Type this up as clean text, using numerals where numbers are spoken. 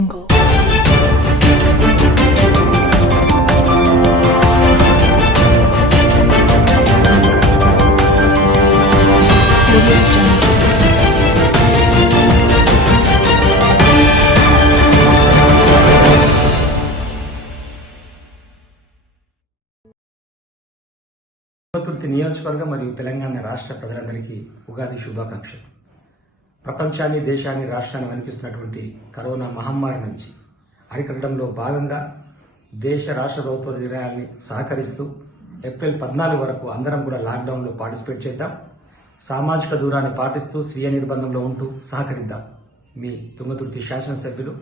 తుంగతుర్తి నియోజకవర్గ మరియు తెలంగాణ రాష్ట్ర ప్రజలందరికీ ఉగాది శుభాకాంక్షలు. ప్రపంచాన్ని, దేశాన్ని, రాష్ట్రాన్ని వణికిస్తున్నటువంటి కరోనా మహమ్మారి నుంచి అరికట్టడంలో భాగంగా దేశ రాష్ట్ర ప్రభుత్వ నిర్ణయాన్ని సహకరిస్తూ ఏప్రిల్ 14 వరకు అందరం కూడా లాక్డౌన్లో పార్టిసిపేట్ చేద్దాం. సామాజిక దూరాన్ని పాటిస్తూ స్వీయ నిర్బంధంలో ఉంటూ సహకరిద్దాం. మీ తుంగతుర్తి శాసనసభ్యులు